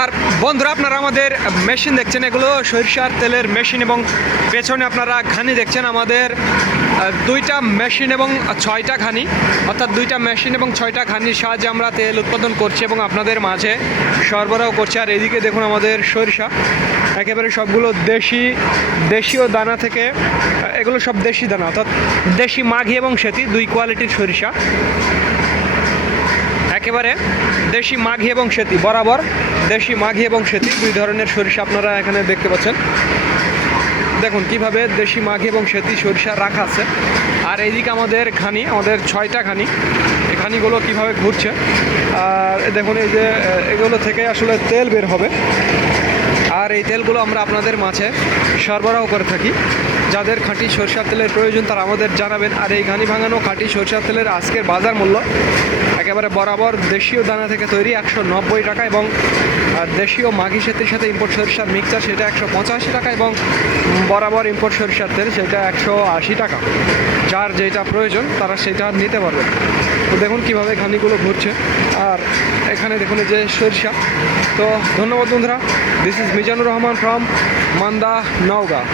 আর বন্ধুরা, আপনারা আমাদের মেশিন দেখছেন, এগুলো সরিষার তেলের মেশিন, এবং পেছনে আপনারা ঘানি দেখছেন আমাদের দুইটা মেশিন এবং 6টা ঘানি, অর্থাৎ দুইটা মেশিন এবং 6টা ঘানির সাহায্যে আমরা তেল উৎপাদন করছি এবং আপনাদের মাঝে সরবরাহ করছি। আর এদিকে দেখুন আমাদের সরিষা, একেবারে সবগুলো দেশীয় দানা থেকে, এগুলো সব দেশি দানা, অর্থাৎ দেশি মাঘি এবং সেতি দুই কোয়ালিটির সরিষা, একেবারে দেশি মাঘি এবং সেতি বরাবর, দেশি মাঘি এবং সেতি দুই ধরনের সরিষা আপনারা এখানে দেখতে পাচ্ছেন। দেখুন কিভাবে দেশি মাঘি এবং সেতি সরিষা রাখা আছে। আর এইদিকে আমাদের ঘানি, আমাদের 6টা ঘানি, এই ঘানিগুলো কীভাবে ঘুরছে। আর দেখুন এই যে এগুলো থেকে আসলে তেল বের হবে, আর এই তেলগুলো আমরা আপনাদের মাঝে সরবরাহ করে থাকি। যাদের খাঁটি সরষের তেলের প্রয়োজন তারা আমাদের জানাবেন। আর এই ঘানি ভাঙানো খাঁটি সরষের তেলের আজকের বাজার মূল্য একেবারে বরাবর দেশীয় দানা থেকে তৈরি 190 টাকা, এবং দেশীয় মাঘি সেতির সাথে ইম্পোর্ট সরিষার মিক্সচার সেটা 185 টাকা, এবং বরাবর ইম্পোর্ট সরিষার তেল সেটা 180 টাকা। যার যেটা প্রয়োজন তারা সেটা নিতে পারবে। তো দেখুন কীভাবে ঘানিগুলো ঘুরছে। আর এখানে দেখুন যে সরিষা। তো ধন্যবাদ বন্ধুরা, this is Mizanur Rahman from Manda, Naogaon.